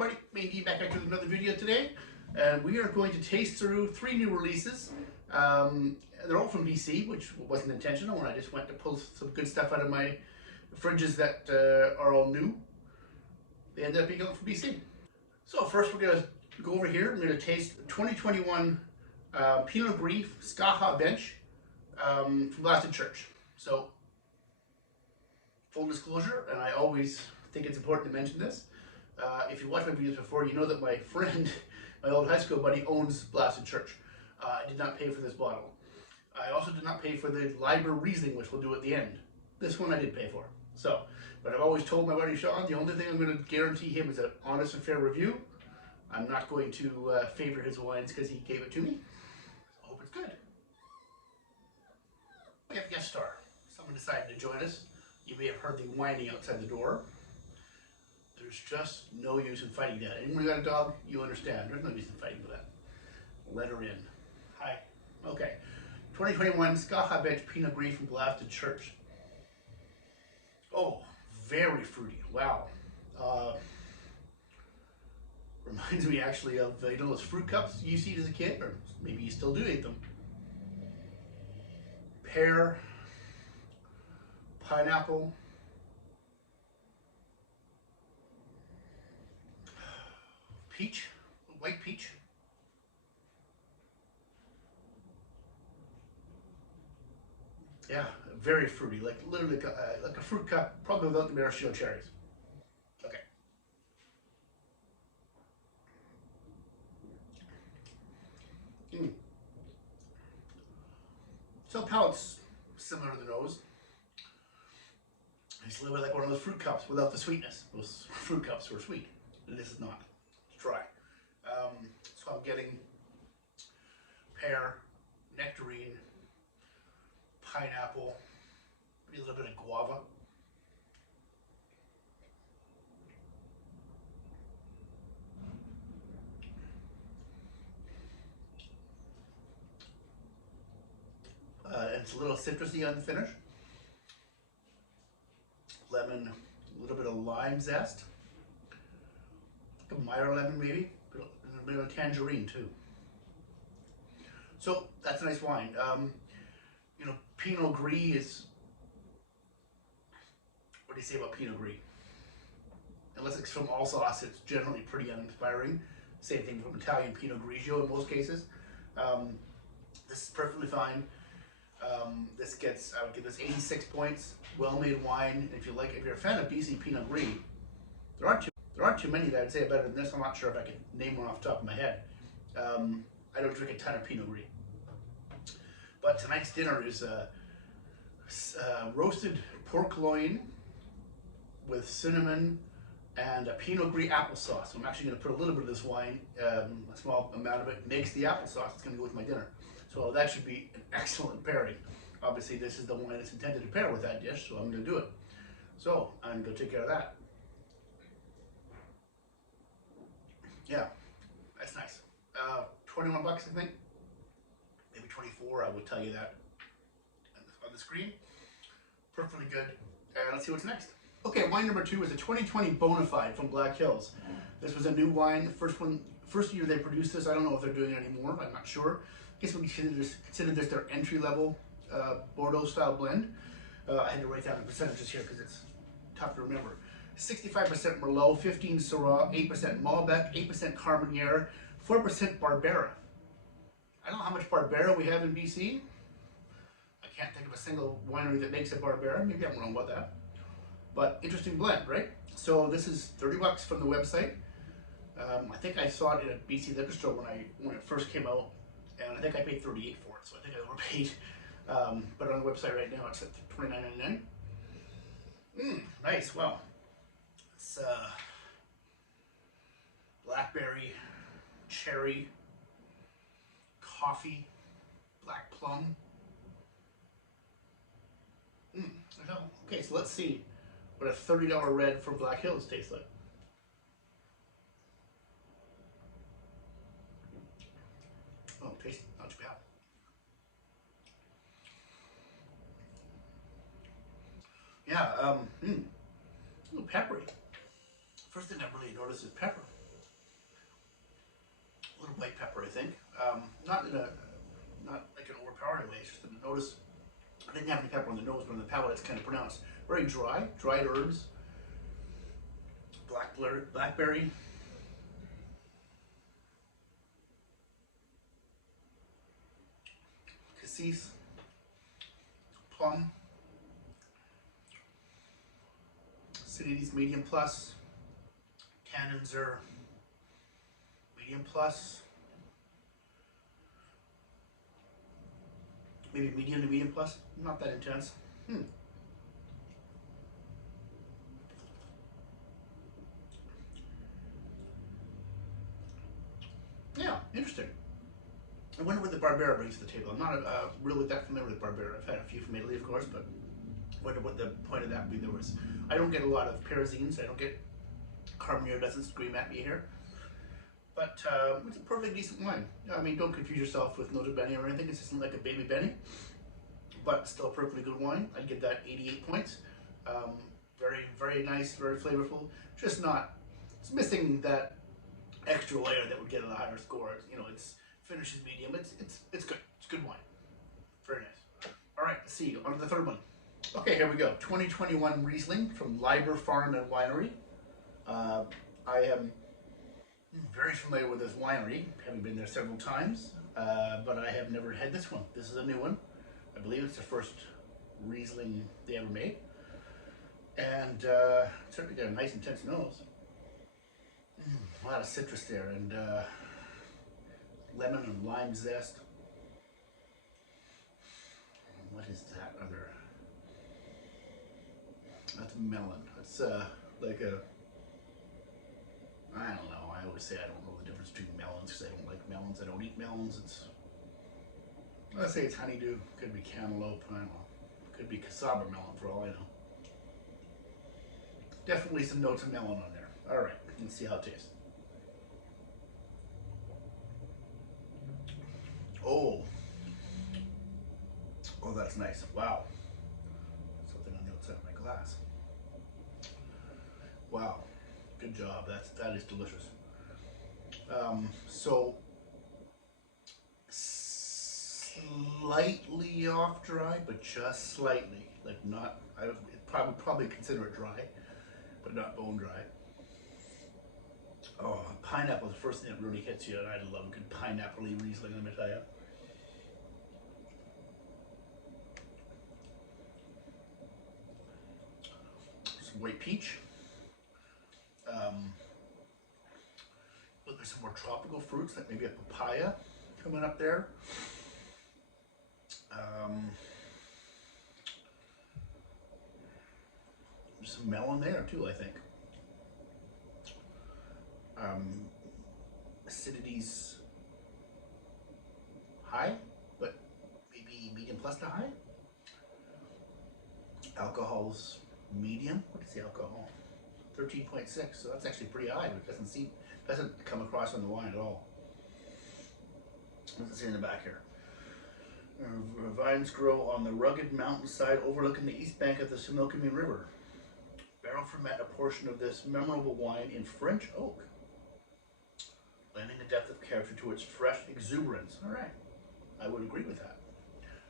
everybody, maybe back into another video today. We are going to taste through 3 new releases. They're all from BC, which wasn't intentional, and I just went to pull some good stuff out of my fridges that are all new. They ended up being all from BC. So first we're going to go over here. I'm going to taste 2021 Pinot Gris Skaha Bench from Blasted Church. So full disclosure, and I always think it's important to mention this. If you watched my videos before, you know that my friend, my old high school buddy, owns Blasted Church. I did not pay for this bottle. I also did not pay for the Liber Riesling, which we'll do at the end. This one I did pay for. So, but I've always told my buddy Sean, the only thing I'm going to guarantee him is an honest and fair review. I'm not going to favor his wines because he gave it to me. I hope it's good. We have a guest star. Someone decided to join us. You may have heard the whining outside the door. There's just no use in fighting that. And when you got a dog, you understand. There's no use in fighting for that. Let her in. Hi. Okay. 2021 Skaha Bench Pinot Gris from Blasted Church. Oh, very fruity. Wow. Reminds me actually of, you know, those fruit cups you used to eat as a kid, or maybe you still do eat them. Pear, pineapple, peach, white peach. Yeah, very fruity, like literally like a fruit cup, probably without the maraschino cherries. Okay. So palate's similar to the nose. It's a little bit like one of those fruit cups without the sweetness. Those fruit cups were sweet, and this is not. It's dry. So I'm getting pear, nectarine, pineapple, maybe a little bit of guava. It's a little citrusy on the finish. Lemon, a little bit of lime zest. Like a Meyer lemon maybe, but a bit of tangerine too. So that's a nice wine. You know, Pinot Gris is, what do you say about Pinot Gris? Unless it's from Alsace, it's generally pretty uninspiring. Same thing from Italian Pinot Grigio in most cases. This is perfectly fine. This gets, I would give this 86 points. Well-made wine. If you're a fan of BC Pinot Gris, there aren't too many that I'd say are better than this. I'm not sure if I can name one off the top of my head. I don't drink a ton of Pinot Gris. But tonight's dinner is roasted pork loin with cinnamon and a Pinot Gris applesauce. So I'm actually going to put a little bit of this wine, a small amount of it, makes the applesauce. It's going to go with my dinner. So that should be an excellent pairing. Obviously, this is the wine that's intended to pair with that dish, so I'm going to do it. So I'm going to take care of that. Yeah, that's nice. 21 bucks, I think. Maybe 24, I would tell you that on the screen. Perfectly good. Let's see what's next. Okay, wine number 2 is a 2020 Bonafide from Black Hills. This was a new wine. The first year they produced this. I don't know if they're doing it anymore. I'm not sure. I guess we consider this their entry-level Bordeaux-style blend. I had to write down the percentages here because it's tough to remember. 65% Merlot, 15% Syrah, 8% Malbec, 8% Carmenere, 4% Barbera. I don't know how much Barbera we have in BC. I can't think of a single winery that makes a Barbera. Maybe I'm wrong about that. But interesting blend, right? So this is 30 bucks from the website. I think I saw it in a BC liquor store when it first came out, and I think I paid 38 for it, so I think I overpaid. But on the website right now it's at $29.99. Nice. Wow. It's blackberry, cherry, coffee, black plum. Okay, so let's see what a $30 red from Black Hills tastes like. Oh, tastes not too bad. Yeah, a little peppery. First thing I really noticed is pepper. white pepper, I think. Not in a, not like an overpowering way. It's just that the notice, I didn't have any pepper on the nose, but on the palate it's kind of pronounced. Very dry, dried herbs, blackberry, cassis, plum, acidity's medium plus, tannins are medium plus, maybe medium to medium plus, not that intense. Yeah, interesting. I wonder what the Barbera brings to the table. I'm not really that familiar with Barbera. I've had a few from Italy, of course, but I wonder what the point of that would be. I don't get a lot of Perazines. I don't get Carmenere doesn't scream at me here. But it's a perfect decent wine. I mean, don't confuse yourself with Nota Bene or anything. This isn't like a baby Benny, but still a perfectly good wine. I'd give that 88 points. Very, very nice, very flavorful. Just not, it's missing that extra layer that would get a higher score. You know, it's finishes medium. It's good. It's good wine. Very nice. All right, let's see. On to the third one. Okay, here we go. 2021 Riesling from Liber Farm and Winery. I am very familiar with this winery, having been there several times, but I have never had this one. This is a new one. I believe it's the first Riesling they ever made. And certainly got a nice intense nose. A lot of citrus there, and lemon and lime zest. What is that other? That's melon. It's like a, I don't know. I always say I don't know the difference between melons because I don't like melons. I don't eat melons. Let's say it's honeydew. Could be cantaloupe. I don't know. Could be cassava melon for all I know. Definitely some notes of melon on there. All right, let's see how it tastes. Oh, that's nice. Wow, something on the outside of my glass. Wow, good job. That is delicious. So slightly off dry, but just slightly. Like not. I would probably consider it dry, but not bone dry. Oh, pineapple is the first thing that really hits you, and I love a good pineapple-y Riesling, let me tell you. Some white peach. Look, there's some more tropical fruits, like maybe a papaya coming up there. There's some melon there too, I think. Acidity's high, but maybe medium plus to high. Alcohol's medium. What is the alcohol? 13.6. So that's actually pretty high, but it doesn't come across on the wine at all. What's it say in the back here? Vines grow on the rugged mountainside overlooking the east bank of the Similkameen River. Barrel ferment a portion of this memorable wine in French oak, lending a depth of character to its fresh exuberance. All right, I would agree with that.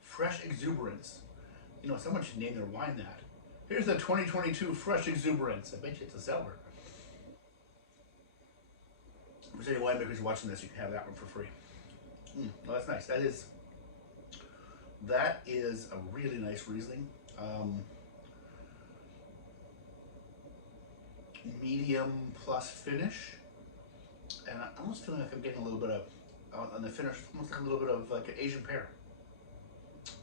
Fresh exuberance. You know, someone should name their wine that. Here's the 2022 Fresh Exuberance. I bet you it's a seller. If there's any winemakers watching this, you can have that one for free. Well, that's nice. That is a really nice Riesling. Medium plus finish. And I'm almost feeling like I'm getting a little bit of, on the finish, almost like a little bit of like an Asian pear.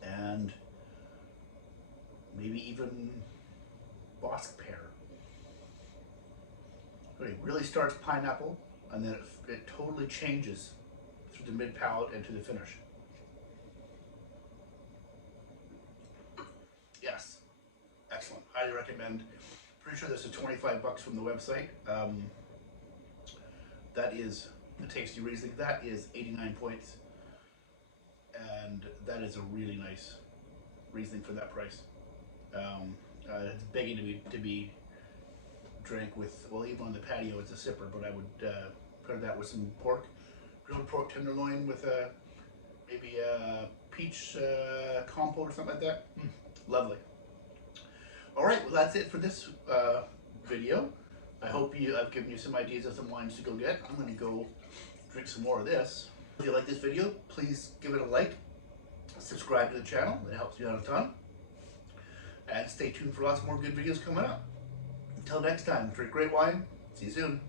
And maybe even Bosque pear. It really starts pineapple, and then it totally changes through the mid palate and to the finish. Yes, excellent. Highly recommend. Pretty sure this is 25 bucks from the website. That is the Tasty Riesling. That is 89 points, and that is a really nice Riesling for that price. It's begging to be drank with, well, even on the patio it's a sipper, but I would pair that with some pork, grilled pork tenderloin with maybe a peach compote or something like that. Lovely. All right, well that's it for this video. I hope I've given you some ideas of some wines to go get. I'm going to go drink some more of this. If you like this video, please give it a like. Subscribe to the channel. It helps me out a ton. And stay tuned for lots more good videos coming up. Until next time, drink great wine. See you soon.